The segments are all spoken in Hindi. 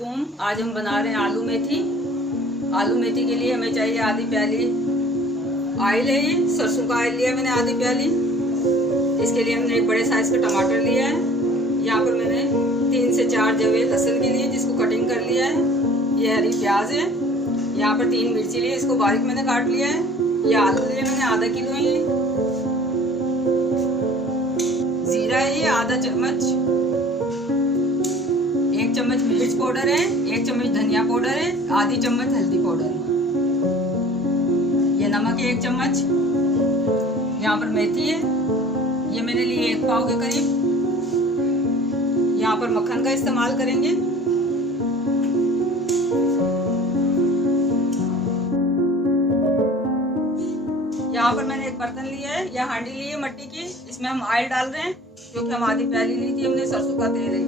वालेकुम। आज हम बना रहे हैं आलू मेथी। आलू मेथी के लिए हमें चाहिए आधी प्याली ऑयल है। ये सरसों का ऑयल लिया मैंने आधी प्याली। इसके लिए हमने एक बड़े साइज का टमाटर लिया है। यहाँ पर मैंने 3 से 4 जवे लहसुन के लिए जिसको कटिंग कर लिया है। ये हरी प्याज है। यहाँ पर 3 मिर्ची लिए, इसको बारीक मैंने काट लिया है। ये आलू लिए मैंने आधा किलो है। ये जीरा है, ये आधा चम्मच। 1 चम्मच मिर्च पाउडर है, 1 चम्मच धनिया पाउडर है, आधी चम्मच हल्दी पाउडर है। ये नमक है 1 चम्मच। यहाँ पर मेथी है, ये मैंने ली 1 पाव के करीब। यहाँ पर मक्खन का इस्तेमाल करेंगे। यहाँ पर मैंने एक बर्तन लिया है या हांडी ली है मट्टी की। इसमें हम ऑयल डाल रहे हैं क्योंकि हम आधी प्याली ली थी हमने, सरसों का तेल है।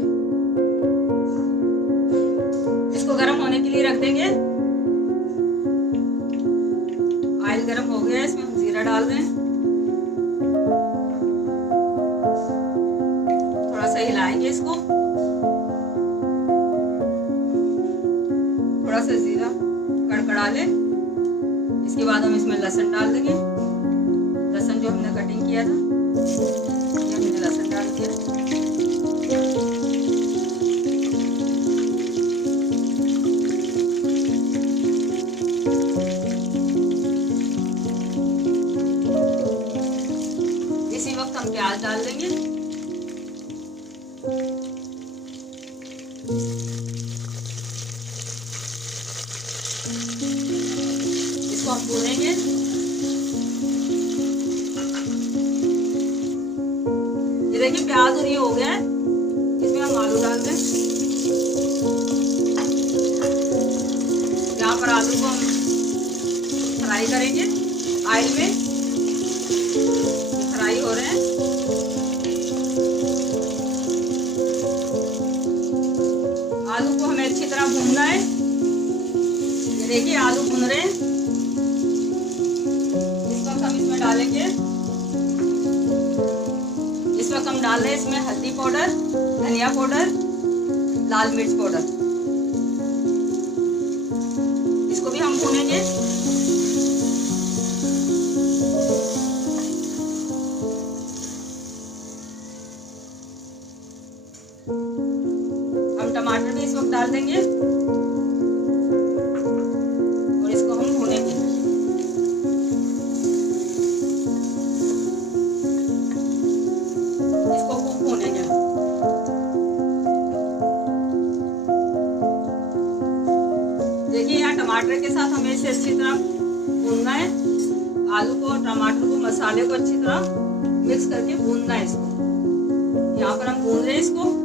इसको गर्म होने के लिए रख देंगे। ऑयल गर्म हो गया है, इसमें हम जीरा डाल रहे हैं। थोड़ा सा हिलाएंगे इसको। थोड़ा सा जीरा कड़कड़ा ले। इसके बाद हम इसमें लहसुन डाल देंगे। लहसुन जो हमने कटिंग किया था, ये हमने लहसुन डाल दिया। इसी वक्त हम प्याज डाल देंगे। इसको हम भूनेंगे। ये देखिए प्याज और ये हो गया है। इसमें हम आलू डाल दें। यहाँ पर आलू को हम फ्राई करेंगे ऑयल में। फ्राई हो रहे हैं। आलू को हमें अच्छी तरह भूनना है। ये देखिए आलू भून रहे हैं। इस वक्त हम इसमें डालेंगे, इस वक्त हम डाल रहे हैं इसमें हल्दी पाउडर, धनिया पाउडर, लाल मिर्च पाउडर। इसको भी हम भूनेंगे। हम टमाटर भी इस वक्त डाल देंगे और इसको हम भूनेंगे। इसको खूब भूनेंगे। देखिए यहाँ टमाटर के साथ हमें इसे अच्छी तरह भूनना है। आलू को, टमाटर को, मसाले को अच्छी तरह मिक्स करके भूनना है इसको। यहाँ पर हम भून रहे हैं इसको।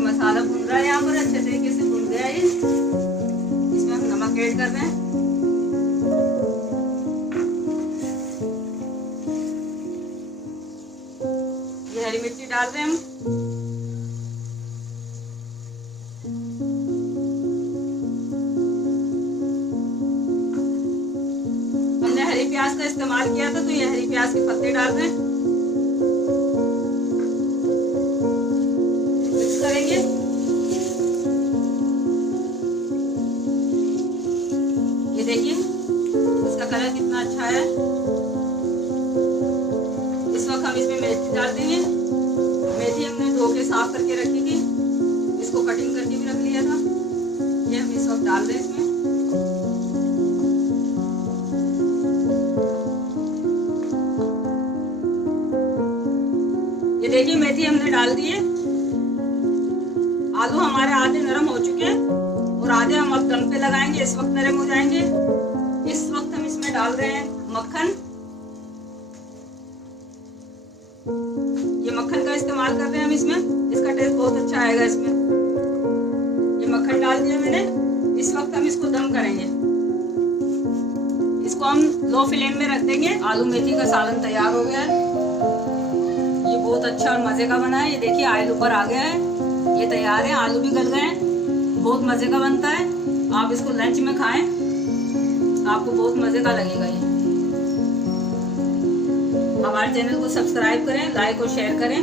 मसाला भून रहा है, यहाँ पर अच्छे तरीके से भून गया है। इसमें हम नमक ऐड कर रहे हैं। ये हरी मिर्ची डाल रहे हैं हम। हमने हरी प्याज का इस्तेमाल किया था तो ये हरी प्याज के पत्ते डाल रहे हैं। मिक्स करेंगे। ये देखिए इसका कलर कितना अच्छा है। इस वक्त हम इसमें मेथी डाल देंगे। मेथी हमने धो के साफ करके रखी थी, इसको कटिंग करके भी रख लिया था। ये हम इस वक्त डाल दें इसमें। ये देखिए मेथी हमने डाल दी है। आलू हमारे आधे नरम हो चुके हैं और आधे हम अब दम पे लगाएंगे। इस वक्त नरम हो जाएंगे। इस वक्त हम इसमें डाल रहे हैं मक्खन। ये मक्खन का इस्तेमाल कर रहे हैं हम इसमें। इसका टेस्ट बहुत अच्छा आएगा इसमें। ये मक्खन डाल दिया मैंने। इस वक्त हम इसको दम करेंगे। इसको हम लो फ्लेम में रख देंगे। आलू मेथी का सालन तैयार हो गया है। ये बहुत अच्छा और मजे का बना है। ये देखिए ऑयल ऊपर आ गया है। ये तैयार है। आलू भी गल गए हैं। बहुत मजे का बनता है। आप इसको लंच में खाएं, आपको बहुत मजे का लगेगा ये। हमारे चैनल को सब्सक्राइब करें, लाइक और शेयर करें।